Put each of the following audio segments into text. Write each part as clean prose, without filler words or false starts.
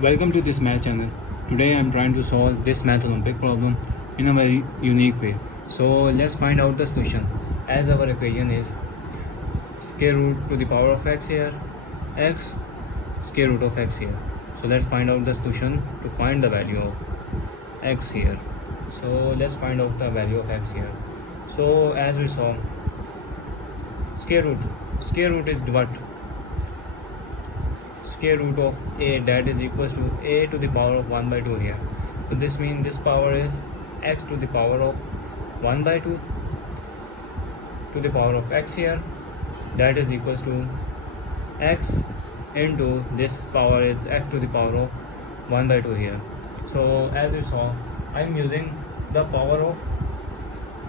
Welcome to this math channel. Today I am trying to solve this math Olympic problem in a very unique way. So let's find out the solution. As our equation is square root to the power of x here, x square root of x here. So let's find out the solution to find the value of x here. So let's find out the value of x here. So as we saw, square root is what? Square root of a, that is equals to a to the power of 1 by 2 here. So this means this power is x to the power of 1 by 2 to the power of x here, that is equals to x into this power is x to the power of 1 by 2 here. So as you saw, I am using the power of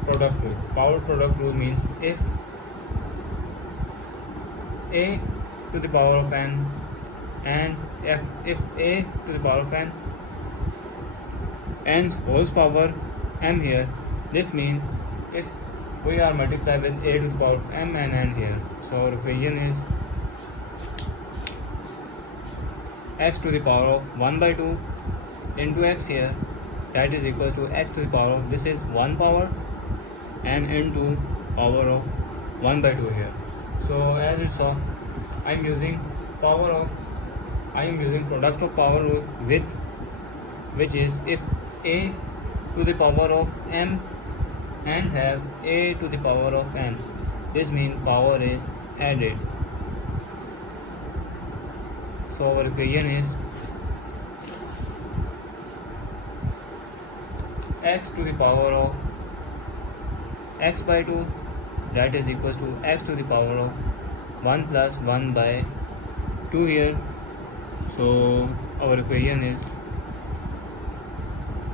product rule. Power product rule means if a to the power of n and if a to the power of n whole power m here, this means if we are multiply with a to the power of m and n here, so our equation is x to the power of 1 by 2 into x here, that is equal to x to the power of, this is 1 power and into power of 1 by 2 here. So as you saw, I am using product of power rule with which is if a to the power of m and have a to the power of n, this means power is added. So our equation is x to the power of x by 2, that is equals to x to the power of 1 plus 1 by 2 here. So our equation is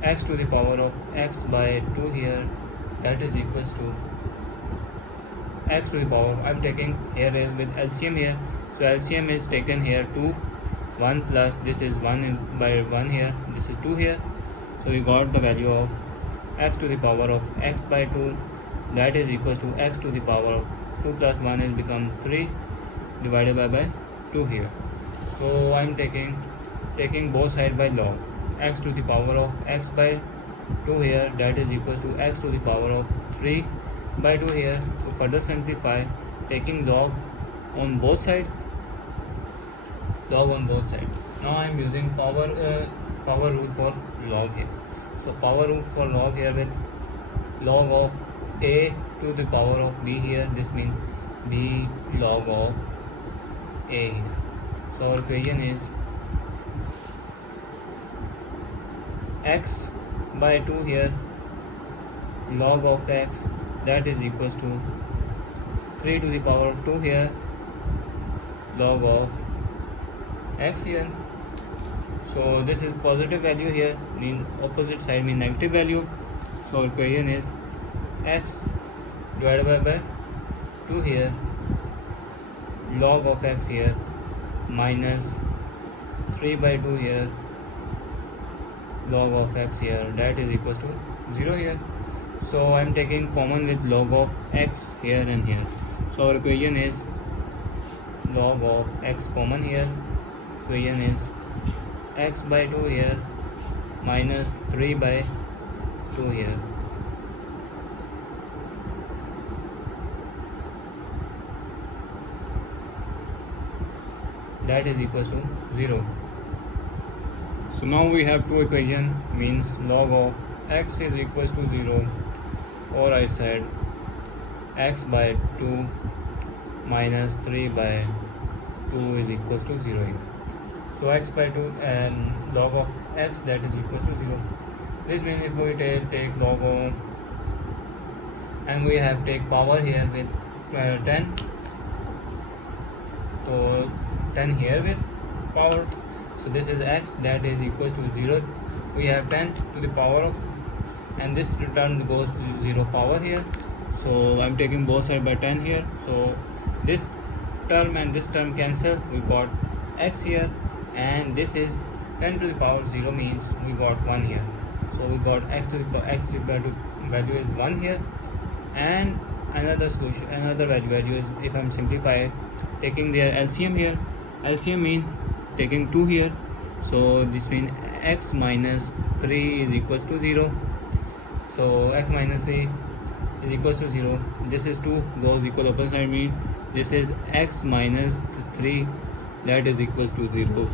x to the power of x by 2 here, that is equals to x to the power, I am taking here with LCM here, so LCM is taken here 2, 1 plus this is 1 by 1 here, this is 2 here. So we got the value of x to the power of x by 2, that is equals to x to the power of 2 plus 1 is become 3 divided by 2 here. So I am taking both sides by log, x to the power of x by 2 here, that is equals to x to the power of 3 by 2 here. To further simplify, taking log on both sides, Now I am using power rule for log here. So power rule for log here with log of a to the power of b here, this means b log of a here. So our equation is x by 2 here log of x, that is equals to 3 to the power of 2 here log of x here. So this is positive value here, mean opposite side mean negative value. So our equation is x divided by 2 here log of x here minus 3 by 2 here log of x here, that is equals to 0 here. So I am taking common with log of x here and here. So our equation is log of x common here, equation is x by 2 here minus 3 by 2 here. That is equals to 0. So now we have two equation, means log of x is equals to 0, or I said x by 2 minus 3 by 2 is equals to 0 here. So x by 2 and log of x, that is equals to 0. This means if we take log of, and we have take power here with 10, so 10 here with power, so this is x, that is equals to 0. We have 10 to the power of, and this return goes to 0 power here. So I am taking both sides by 10 here. So this term and this term cancel, we got x here, and this is 10 to the power 0 means we got 1 here. So we got x to the power, x equal to value is 1 here, and another value is, if I am simplify taking their LCM here, LCM means taking 2 here, So this means x minus 3 is equals to 0. So x minus 3 is equals to 0. This is 2 goes equal opposite side, mean this is x minus 3, that is equals to 0,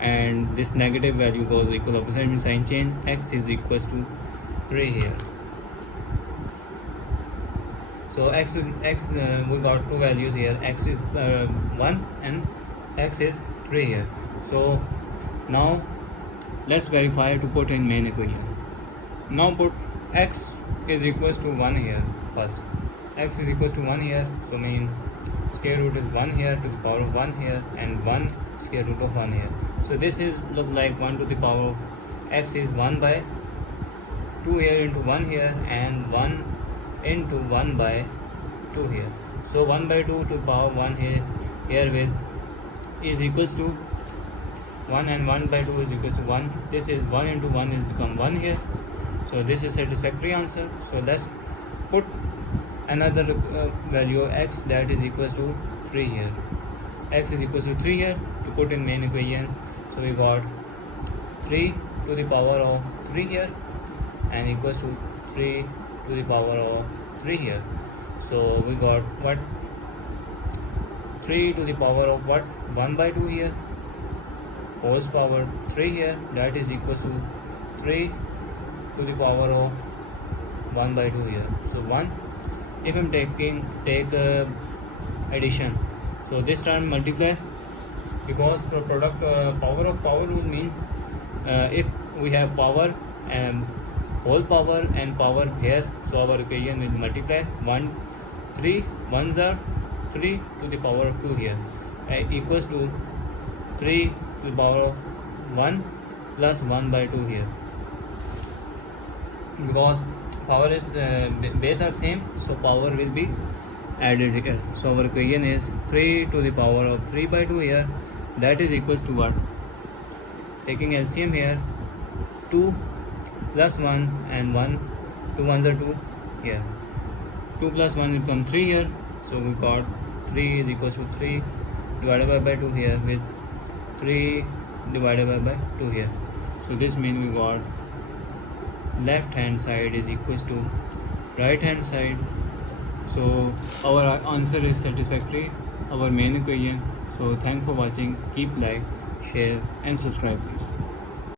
and this negative value goes equal opposite side, means sign change, x is equals to 3 here. So x we got two values here, x is 1 and x is 3 here. So now let's verify to put in main equation. Now put x is equals to 1 here first. X is equals to 1 here, so mean square root is 1 here to the power of 1 here, and 1 square root of 1 here. So this is look like 1 to the power of x is 1 by 2 here into 1 here, and 1 into 1 by 2 here. So 1 by 2 to the power 1 here with is equals to 1, and 1 by 2 is equals to 1. This is 1 into 1 is become 1 here. So this is satisfactory answer. So let's put another value of x, that is equals to 3 here. X is equals to 3 here to put in main equation. So we got 3 to the power of 3 here and equals to 3 to the power of 3 here. So we got what? 3 to the power of what? 1 by 2 here, whole power 3 here, that is equals to 3 to the power of 1 by 2 here. So 1, if I'm take addition, so this term multiply, because for product power of power rule mean if we have power and whole power and power here, so our equation will multiply. 3 ones are 3 to the power of 2 here equals to 3 to the power of 1 plus 1 by 2 here, because power is base are same, so power will be added here. So our equation is 3 to the power of 3 by 2 here, that is equals to what? Taking LCM here, 2 plus 1 and 1, 2 ones are 2 here, 2 plus 1 will become 3 here. So we got 3 is equals to 3 divided by 2 here with 3 divided by 2 here. So this means we got left hand side is equals to right hand side. So our answer is satisfactory, our main equation. So thanks for watching. Keep like, share and subscribe please.